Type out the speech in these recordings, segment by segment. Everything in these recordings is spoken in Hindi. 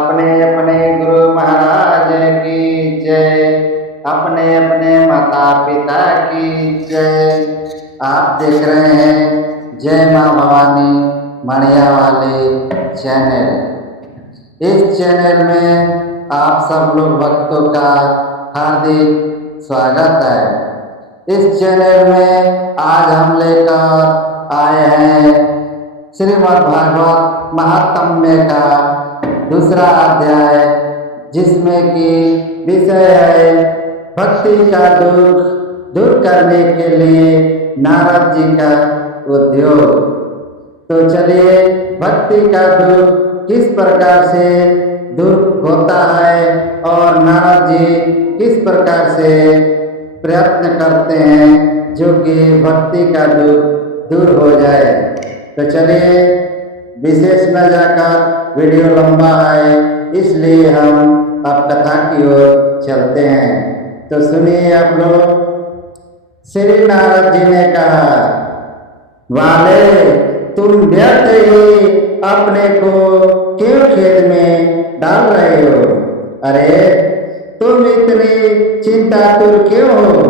अपने अपने गुरु महाराज की जय, अपने अपने माता पिता की जय। आप देख रहे हैं जय माँ भवानी मणिया वाले चैनल। इस चैनल में आप सब लोग भक्तों का हार्दिक स्वागत है। इस चैनल में आज हम लेकर आए हैं श्रीमद् भागवत महात्म्य का दूसरा अध्याय, जिसमें कि विषय है भक्ति का दुख दूर करने के लिए नारद जी का उद्योग। तो चलिए भक्ति का दुख किस प्रकार से दूर होता है और नारद जी किस प्रकार से प्रयत्न करते हैं जो कि भक्ति का दुख दूर हो जाए। तो चलिए विशेष न जाकर, वीडियो लंबा है इसलिए हम अब कथा की ओर चलते हैं। तो सुनिए आप लोग। श्री नारद जी ने कहा, वाले तुम व्यर्थ ही अपने को क्यों खेद में डाल रहे हो? अरे तुम इतनी चिंतातुर क्यों हो?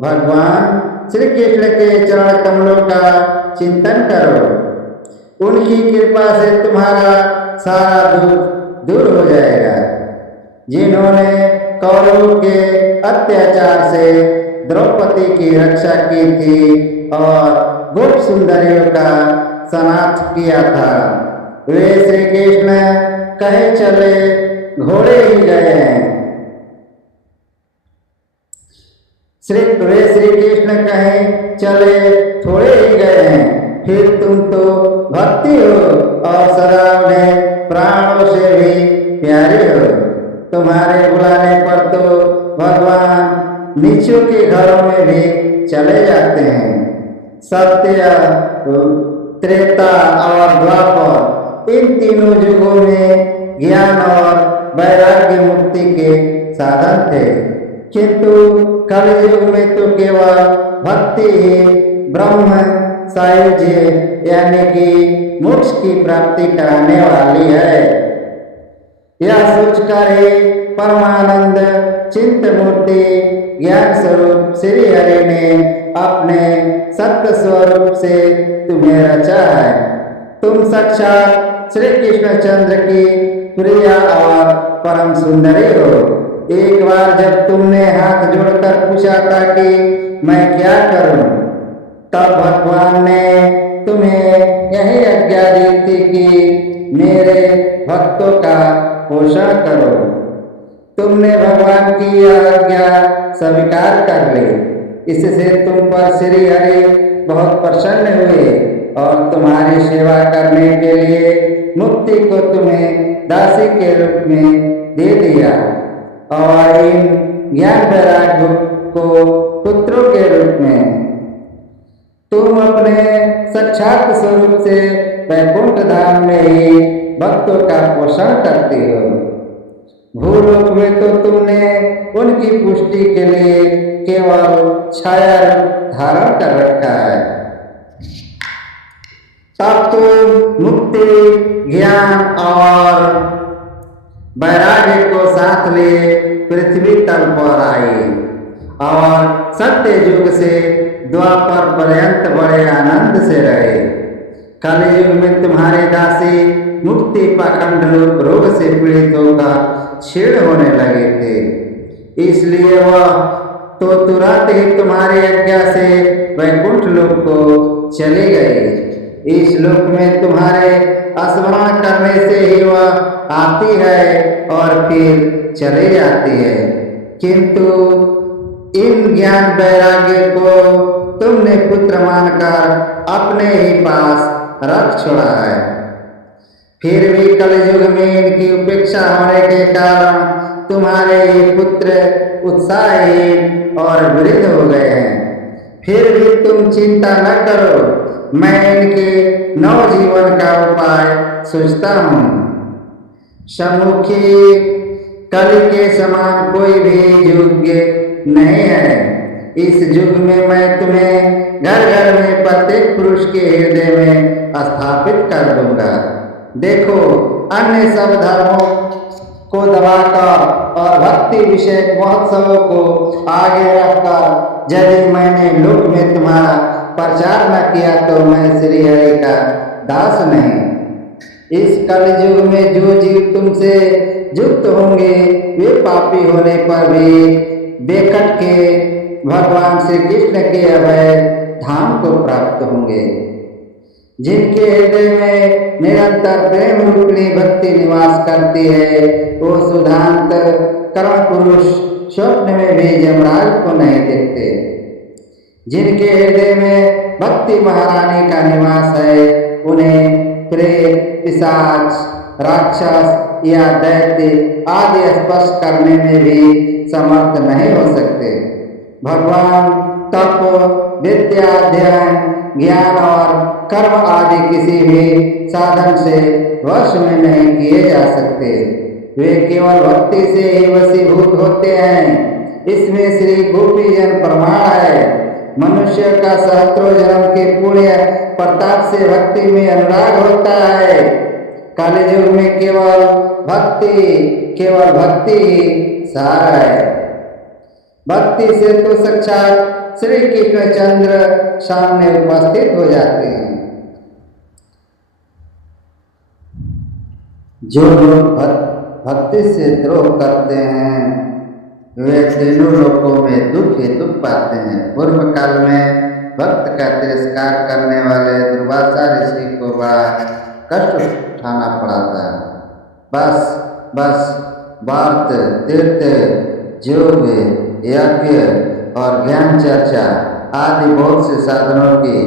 भगवान श्री कृष्ण के चरण कमलों का चिंतन करो, उनकी कृपा से तुम्हारा सारा दुख दूर हो जाएगा। जिन्होंने कौरवों के अत्याचार से द्रौपदी की रक्षा की थी और गोप सुंदरियों का सनाथ किया था, वे श्री कृष्ण कहे चले घोड़े ही गए हैं। वे श्री कृष्ण कहे चले थोड़े ही गए हैं, फिर तुम तो भक्ति हो और सदा उन्हें प्राणों से भी प्यारे हो। तुम्हारे बुलाने पर तो भगवान नीचों के घरों में भी चले जाते हैं। सत्य, त्रेता और द्वापर, इन तीनों युगों में ज्ञान और वैराग्य मुक्ति के साधन थे, किंतु कलयुग में तो केवल भक्ति ही ब्रह्म सायुज्य यानी कि मोक्ष की प्राप्ति कराने वाली है। यह सोचकर ही परमानंद चिंत मूर्ति ज्ञान स्वरूप श्री हरि ने अपने सत्य स्वरूप से तुम्हें रचा है। तुम साक्षात श्री कृष्णचंद्र की प्रिया और परम सुंदरी हो। एक बार जब तुमने हाथ जोड़कर पूछा था कि मैं क्या करूं, तब भगवान ने तुम्हें यही आज्ञा दी थी कि मेरे भक्तों का पोषण करो। तुमने भगवान की यह आज्ञा स्वीकार कर ली। इससे तुम पर श्री हरि बहुत प्रसन्न हुए और तुम्हारी सेवा करने के लिए मुक्ति को तुम्हें दासी के रूप में दे दिया और इन ज्ञान वैराग्य को पुत्रों के रूप में। तुम अपने साक्षात स्वरूप से वैकुंठ धाम में ही भक्तों का पोषण करती हो। भूलोक में तो तुमने उनकी पुष्टि के लिए केवल छाया रूप धारण कर रखा है। तब तुम मुक्ति, ज्ञान और वैराग्य को साथ लिए पृथ्वी तल पर आई और सत्य युग से द्वापर पर्यंत बड़े आनंद से रहे। कलयुग में तुम्हारे दासी मुक्ति पाखंड रूप रोग से पीड़ित होकर छीड़ होने लगे थे, इसलिए वह तो तुरंत ही तुम्हारी आज्ञा से वैकुंठ लोक को चली गई। इस लोक में तुम्हारे स्मरण करने से ही वह आती है और फिर चली जाती है, किंतु इन ज्ञान वैराग्य को तुमने पुत्र मानकर अपने ही पास रख छोड़ा है। फिर भी कलयुग में इनकी उपेक्षा होने के कारण तुम्हारे ये पुत्र उत्साहहीन और वृद्ध हो गए हैं। फिर भी तुम चिंता न करो, मैं इनके नवजीवन का उपाय सोचता हूँ। सम्मुखी कलि के समान कोई भी युग नहीं है। इस युग में मैं तुम्हें घर घर में प्रत्येक पुरुष के हृदय में स्थापित कर दूंगा। देखो अन्य सब धर्मों को दबाकर और भक्ति विषय महोत्सवों को आगे रखकर यदि मैंने लोक में तुम्हारा प्रचार न किया तो मैं श्री हरि का दास नहीं। इस कलयुग में जो जीव तुमसे युक्त होंगे वे पापी होने पर भी बेकट के भगवान श्री कृष्ण के अभय धाम को प्राप्त होंगे। जिनके हृदय में निरंतर प्रेम रूपी भक्ति निवास करती है वो सुधांत कर्म पुरुष स्वप्न में भी यमराज को नहीं देखते। जिनके हृदय में भक्ति महारानी का निवास है उन्हें प्रेत, पिशाच, राक्षस या दैत्य आदि स्पर्श करने में भी समर्थ नहीं हो सकते। भगवान तप, विद्या, ध्यान, ज्ञान और कर्म आदि किसी भी साधन से वश में नहीं किए जा सकते। वे केवल भक्ति से ही वशीभूत होते हैं। इसमें श्री गोपीजन प्रमाण है। मनुष्य का सहस्त्रों जन्म के पुण्य प्रताप से भक्ति में अनुराग होता है। कलियुग में केवल भक्ति ही सार है। भक्ति से तो साक्षात श्री कृष्णचंद्र सामने उपस्थित हो जाते हैं। जो लोग भक्ति से द्रोह करते हैं वे तीनों लोकों में दुख ही दुख पाते हैं। पूर्व काल में भक्त का तिरस्कार करने वाले दुर्वासा ऋषि को बड़ा कष्ट उठाना पड़ा था। बस वार्त, तीर्थ, योग, यज्ञ और ज्ञान चर्चा आदि बहुत से साधनों की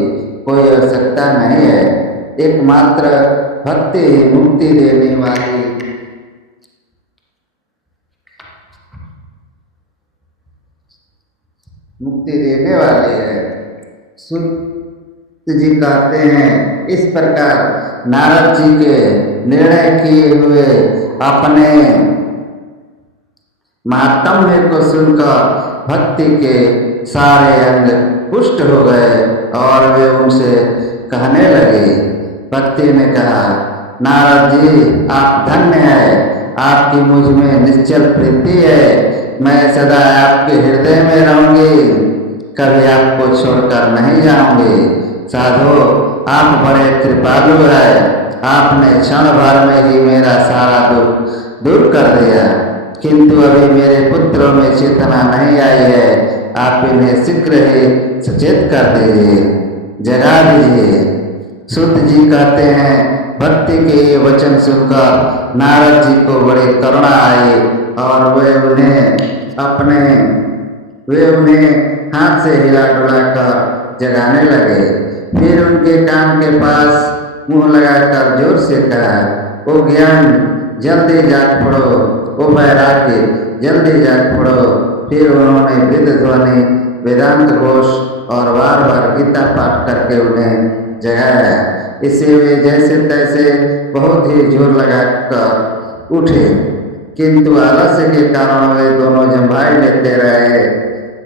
कोई आवश्यकता नहीं है। एकमात्र भक्ति ही मुक्ति देने वाली है। सूत जी कहते हैं इस प्रकार नारद जी के निर्णय किए हुए अपने महात्म्य को सुनकर भक्ति के सारे अंग पुष्ट हो गए और वे उनसे कहने लगे। भक्ति ने कहा, नारद जी आप धन्य हैं, आपकी मुझ में निश्चल प्रीति है। मैं सदा आपके हृदय में रहूंगी, कभी आपको छोड़कर नहीं जाऊंगी। साधो आप बड़े कृपालु हैं। आपने क्षण भर में ही मेरा सारा दुख दूर कर दिया, किंतु अभी मेरे पुत्रों में चेतना नहीं आई है। आप इन्हें शीघ्र ही सचेत कर दीजिए, जगा दीजिए। सूत जी कहते हैं भक्ति के ये वचन सुनकर नारद जी को बड़ी करुणा आई और वे उन्हें हाथ से हिला डुला कर जगाने लगे। फिर उनके कान के पास मुंह लगाकर जोर से कहा, ओ ज्ञान जल्दी जाग पड़ो, ओ वैराग्य जल्दी जाग पड़ो। फिर उन्होंने वेद ध्वनि, वेदांत घोष और बार बार गीता पाठ करके उन्हें जगाया। इसे वे जैसे तैसे बहुत ही जोर लगाकर उठे, किंतु आलस्य के कारण वे दोनों जम्भाई लेते रहे।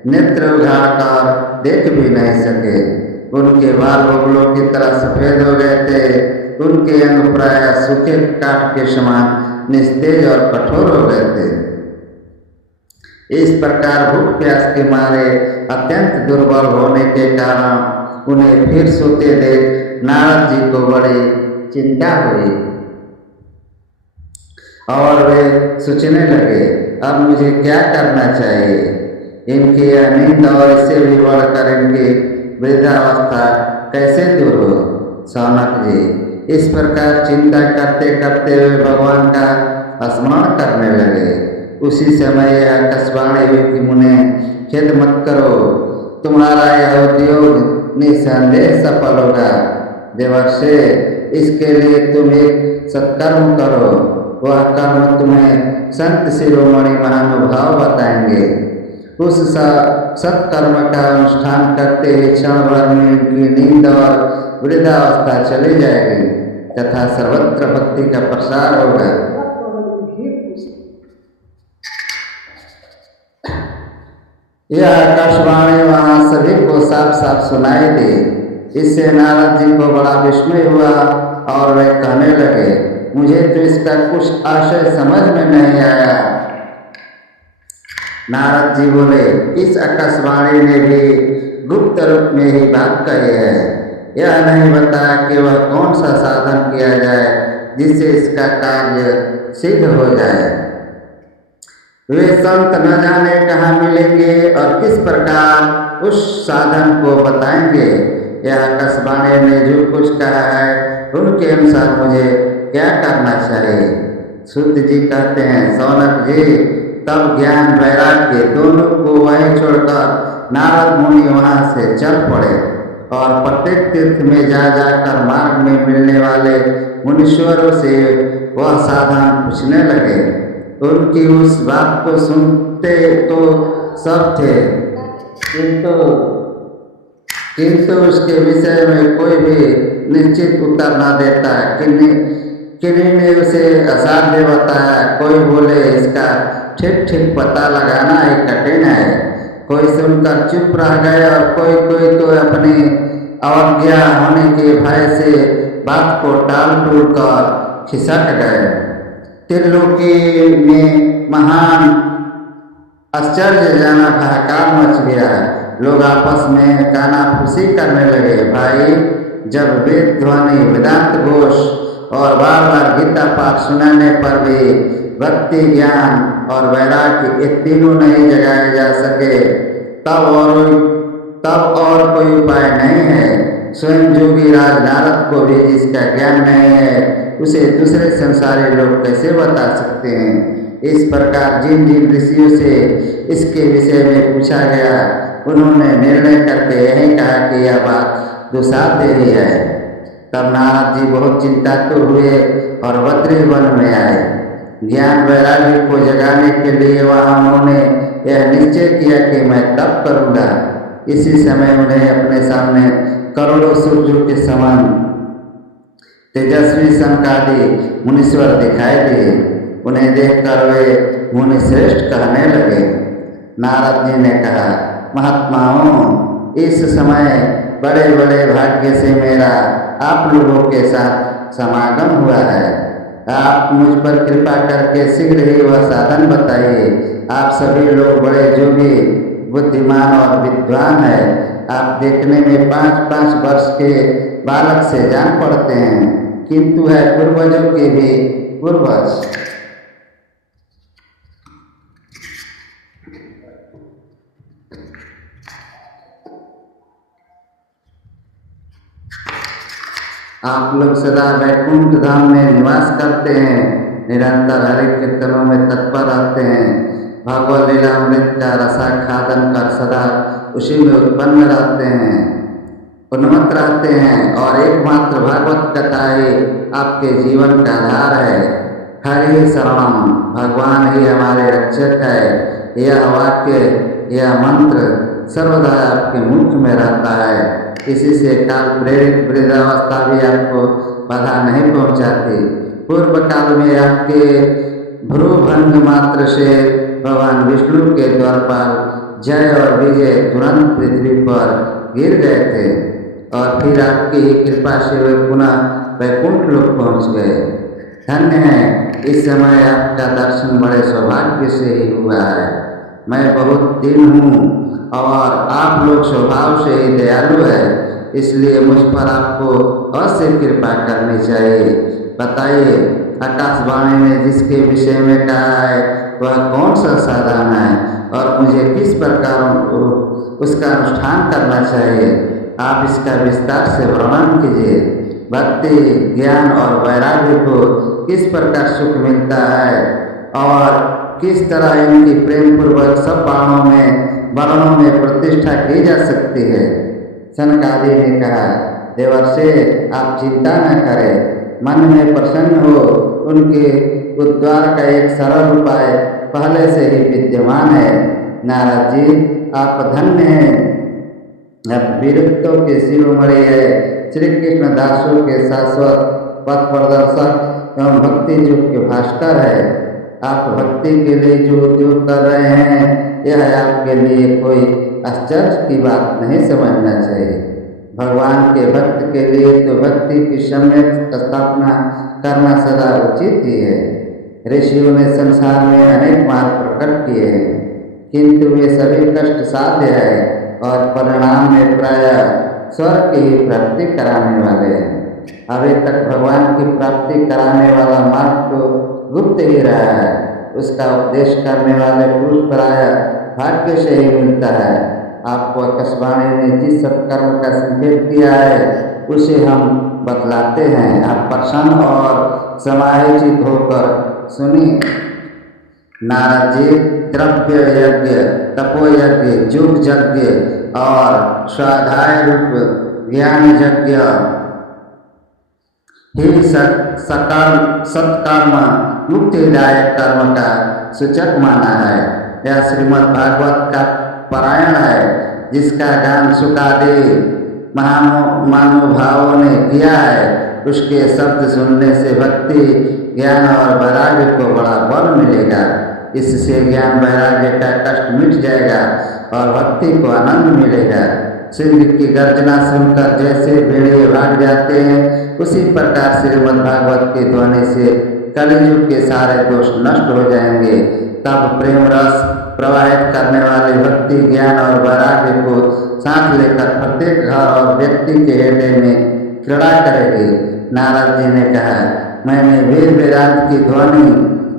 नेत्र उघाड़ कर देख भी नहीं सके। उनके बाल बगलों की तरह सफेद हो गए थे। उनके अंग प्राय सूखे काठ के समान निस्तेज और कठोर हो गए थे। इस प्रकार भूख प्यास के मारे अत्यंत दुर्बल होने के कारण उन्हें फिर सोते देख नारद जी को बड़ी चिंता हुई और वे सोचने लगे, अब मुझे क्या करना चाहिए। इनकी यह नींद और इससे भी बढ़कर इनकी वृद्धावस्था कैसे दूर हो। सौनक जी इस प्रकार चिंता करते करते वे भगवान का स्मरण करने लगे। उसी समय यह आकाशवाणी हुई कि मुने खेद मत करो, तुम्हारा यह उद्योग निसंदेह सफल होगा। देवर्षि इसके लिए तुम एक सत्कर्म करो, वह कर्म तुम्हें संत शिरोमणि महानुभाव बताएंगे। उस सत्कर्म का अनुष्ठान करते ही क्षण भर में उनकी नींद और वृद्धावस्था चली जाएगी तथा सर्वत्र भक्ति का प्रसार होगा। यह आकाशवाणी वहां सभी को साफ साफ सुनाई दी। इससे नारद जी को बड़ा विस्मय हुआ और वे कहने लगे, मुझे तो इसका कुछ आशय समझ में नहीं आया। नारद जी बोले, इस आकाशवाणी ने भी गुप्त रूप में ही बात कही है। यह नहीं बताया कि वह कौन सा साधन किया जाए जिससे इसका कार्य सिद्ध हो जाए। वे संत न जाने कहाँ मिलेंगे और किस प्रकार उस साधन को बताएंगे। यह आकाशवाणी ने जो कुछ कहा है उनके अनुसार मुझे क्या करना चाहिए। शुद्ध जी कहते हैं, सौनक जी, तब ज्ञान वैराग्य दोनों को वहीं छोड़कर नारद मुनि वहाँ से चल पड़े और प्रत्येक तीर्थ में जा जाकर मार्ग में मिलने वाले मुनीश्वरों से वह साधन पूछने लगे। उनकी उस बात को सुनते तो सब थे, किंतु उसके विषय में कोई भी निश्चित उत्तर न देता। किन्हीं ने उसे असाध्य बताया, कोई बोले इसका ठीक ठीक पता लगाना ही कठिन है। कोई सुनकर चुप रह गए और कोई तो अपनी अवज्ञा होने के भय से बात को टाल टूल कर खिसक गए। त्रिलोकी में महान आश्चर्यजनक हाहाकार मच गया। लोग आपस में कानाफूसी करने लगे। भाई, जब वेद ध्वनि, वेदांत घोष और बार बार गीता पाठ सुनाने पर भी भक्ति, ज्ञान और वैराग्य ये तीनों नहीं जगाए जा सके, तब और कोई उपाय नहीं है। स्वयं जोगी राज नारद को भी जिसका ज्ञान नहीं है उसे दूसरे संसारी लोग कैसे बता सकते हैं। इस प्रकार जिन जिन ऋषियों से इसके विषय में पूछा गया उन्होंने निर्णय करके यही कहा कि यह बात दुसाध्य ही है। तब नारद जी बहुत चिंतातुर हुए और बद्री वन में आए। ज्ञान वैराग्य को जगाने के लिए वहाँ उन्होंने यह निश्चय किया कि मैं तप करूँगा। इसी समय उन्हें अपने सामने करोड़ों सूर्यों के समान तेजस्वी सनकादि मुनीश्वर दिखाई दिए। उन्हें देखकर वे मुनि श्रेष्ठ कहने लगे। नारद जी ने कहा, महात्माओं, इस समय बड़े बड़े भाग्य से मेरा आप लोगों के साथ समागम हुआ है। आप मुझ पर कृपा करके शीघ्र ही वह साधन बताइए। आप सभी लोग बड़े जोगी, बुद्धिमान और विद्वान हैं। आप देखने में 5-5 वर्ष के बालक से जान पड़ते हैं, किंतु है पूर्वजों के भी पूर्वज। आप लोग सदा वैकुंठ धाम में निवास करते हैं, निरंतर हरि कीर्तनों में तत्पर रहते हैं, भगवत लीलामृत का रसाखादन कर सदा उसी में उत्पन्न रहते हैं, उन्मत्त रहते हैं और एकमात्र भागवत कथा ही आपके जीवन का आधार है। हरि शरणम, भगवान ही हमारे रक्षक है। यह वाक्य, यह मंत्र सर्वदा आपके मुख में रहता है। इसी से काल प्रेरित वृद्धावस्था भी आपको बाधा नहीं पहुंचाती। पूर्व काल में आपके भ्रूभंग मात्र से भगवान विष्णु के द्वारपाल जय और विजय तुरंत पृथ्वी पर गिर गए थे और फिर आपकी ही कृपा से वे पुनः वैकुंठ लोक पहुँच गए। धन्य है, इस समय आपका दर्शन बड़े सौभाग्य से ही हुआ है। मैं बहुत दीन हूँ और आप लोग स्वभाव से ही दयालु है, इसलिए मुझ पर आपको अवश्य कृपा करनी चाहिए। बताइए, आकाशवाणी ने जिसके विषय में कहा है वह कौन सा साधन है और मुझे किस प्रकार उसका अनुष्ठान करना चाहिए। आप इसका विस्तार से वर्णन कीजिए। भक्ति, ज्ञान और वैराग्य को किस प्रकार सुख मिलता है और किस तरह इनकी प्रेम पूर्वक सब वर्णों में प्रतिष्ठा की जा सकती है। सनकादि ने कहा, देवर्षि, आप चिंता न करें, मन में प्रसन्न हो। उनके उद्धार का एक सरल उपाय पहले से ही विद्यमान है। नारद जी, आप धन्य हैं। अब वीरत्व के शिरोमणि है, श्री कृष्ण दासों के शाश्वत पथ प्रदर्शक एवं भक्ति युग के भास्कर है। आप भक्ति के लिए जो उद्योग कर रहे हैं, यह आपके लिए कोई आश्चर्य की बात नहीं समझना चाहिए। भगवान के भक्त के लिए तो भक्ति की सम्यक स्थापना करना सदा उचित ही है। ऋषियों ने संसार में अनेक मार्ग प्रकट किए हैं, किंतु वे सभी कष्ट साध्य है और परिणाम में प्राय स्वर्ग की ही प्राप्ति कराने वाले हैं। अभी तक भगवान की प्राप्ति कराने वाला मार्ग तो गुप्त ही रहा है। उसका उपदेश करने वाले पुरुष प्राय भाग्य से ही मिलता है। आपको आकाशवाणी ने जिस सत्कर्म का संकेत दिया है उसे हम बतलाते हैं। आप प्रसन्न और समाहित होकर सुनिए। नारद जी, द्रव्य यज्ञ, तपोयज्ञ, जुग यज्ञ और स्वाध्याय रूप ज्ञान यज्ञ ही सत्कर्म मुक्तिदायक कर्म का सूचक माना है। यह श्रीमद् भागवत का पारायण है, जिसका गान सुकादि महानुभावों ने किया है। उसके शब्द सुनने से भक्ति, ज्ञान और वैराग्य को बड़ा बल मिलेगा। इससे ज्ञान वैराग्य का कष्ट मिट जाएगा और भक्ति को आनंद मिलेगा। सिंह की गर्जना सुनकर जैसे भेड़िए भाग जाते हैं, उसी प्रकार श्रीमद् भागवत की ध्वनि से कलियुग के सारे दोष नष्ट हो जाएंगे। तब प्रेम रस प्रवाहित करने वाली भक्ति, ज्ञान और वैराग्य को साथ लेकर प्रत्येक घर और व्यक्ति के हृदय में क्रीड़ा करेगी। नारद जी ने कहा, मैंने वेद वेदांत की ध्वनि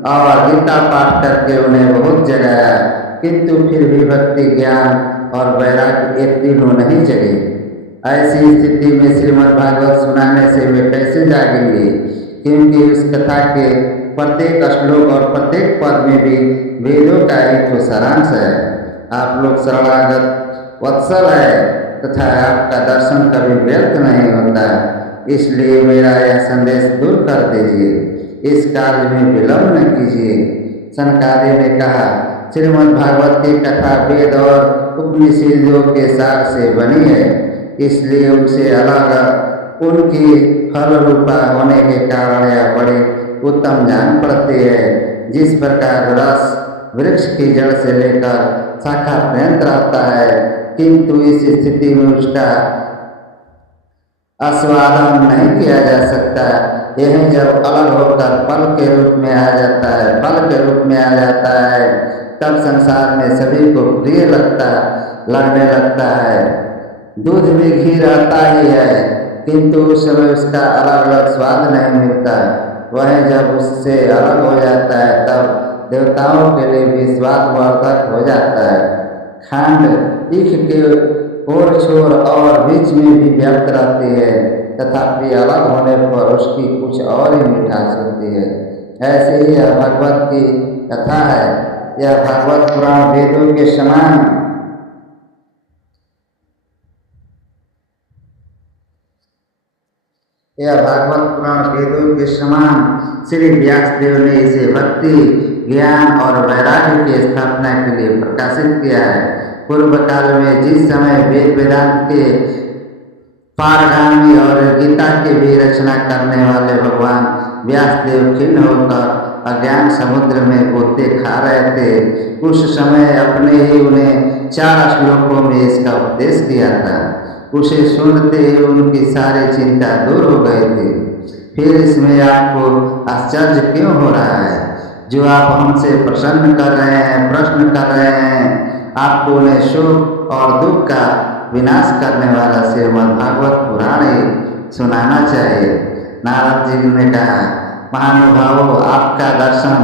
और गीता पाठ करके उन्हें बहुत जगाया, किंतु फिर भी भक्ति, ज्ञान और वैराग्य एक दिनों नहीं जगे। ऐसी स्थिति में श्रीमद् भागवत सुनाने से वे कैसे जागेंगे, क्योंकि उस कथा के प्रत्येक श्लोक और प्रत्येक पद में भी वेदों का ही तो सारांश है। आप लोग शरणागत वत्सल है तथा आपका दर्शन कभी व्यर्थ नहीं होता, इसलिए मेरा यह संदेश दूर कर दीजिए। इस कार्य में विलम्ब न कीजिए। सनकादि ने कहा, श्रीमद् भागवत की कथा वेद और उपनिषदों के सार से बनी है, इसलिए उनसे अलग उनकी फल रूपा होने के कारण यह बड़ी उत्तम जान पड़ती है। जिस प्रकार रस वृक्ष की जड़ से लेकर शाखा पर्यंत रहता है, किंतु इस स्थिति में उसका आस्वादन नहीं किया जा सकता। यह जब अलग होकर फल के रूप में आ जाता है, तब संसार में सभी को प्रिय लगने लगता है। दूध में घी रहता ही है, किंतु उस समय उसका अलग अलग स्वाद नहीं मिलता। वह जब उससे अलग हो जाता है, तब देवताओं के लिए भी स्वादवर्धक हो जाता है। खंड ईख के ओर छोर और बीच में भी व्याप्त रहती है, तथापि अलग होने पर उसकी कुछ और ही मिठास होती है। ऐसे ही यह भागवत की कथा है। यह भागवत पुराण वेदों के समान श्री व्यासदेव ने इसे भक्ति, ज्ञान और वैराग्य की स्थापना के लिए प्रकाशित किया है। पूर्व काल में जिस समय वेद वेदांत के पारगामी और गीता की भी रचना करने वाले भगवान व्यासदेव खिन्न होकर अज्ञान समुद्र में गोते खा रहे थे, उस समय अपने ही उन्हें 4 श्लोकों में इसका उपदेश किया था। उसे सुनते ही उनकी सारी चिंता दूर हो गई थी। फिर इसमें आपको आश्चर्य क्यों हो रहा है? जो आप हमसे प्रश्न कर रहे हैं, आपको उन्हें सुख और दुख का विनाश करने वाला श्रीमद् भागवत पुराण ही सुनाना चाहिए। नारद जी ने कहा, महानुभावों, आपका दर्शन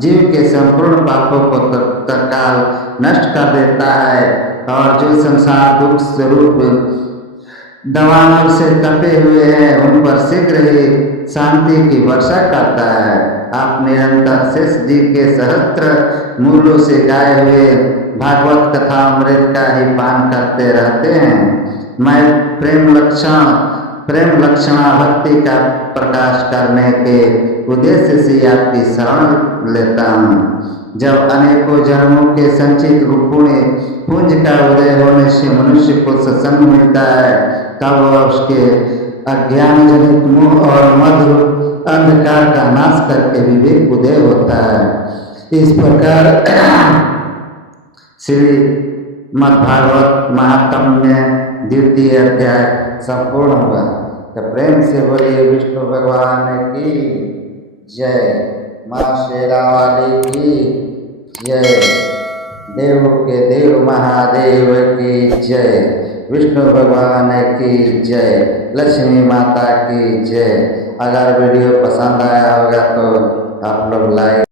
जीव के संपूर्ण पापों को तत्काल नष्ट कर देता है और जो संसार दुख स्वरूप दवानल से तपे हुए हैं, उन पर शीघ्र ही शांति की वर्षा करता है। आप निरंतर शेष जी के सहस्त्र मूलों से गाए हुए भागवत कथा अमृत का ही पान करते रहते हैं। मैं प्रेम लक्षणा भक्ति का प्रकाश करने के उद्देश्य से आपकी शरण लेता हूँ। जब अनेकों जन्मों के संचित पुण्य पुंज का उदय होने से मनुष्य को सत्संग मिलता है, तब वह उसके अज्ञान जनित मोह और मधुर अंधकार का नाश करके विवेक उदय होता है। इस प्रकार श्रीमद्भागवत महात्म्य में द्वितीय अध्याय संपूर्ण हुआ। तो प्रेम से बोलिए विष्णु भगवान की जय, माँ शेरा वाली की जय, देव के देव महादेव की जय, विष्णु भगवान की जय, लक्ष्मी माता की जय। अगर वीडियो पसंद आया होगा तो आप लोग लाइक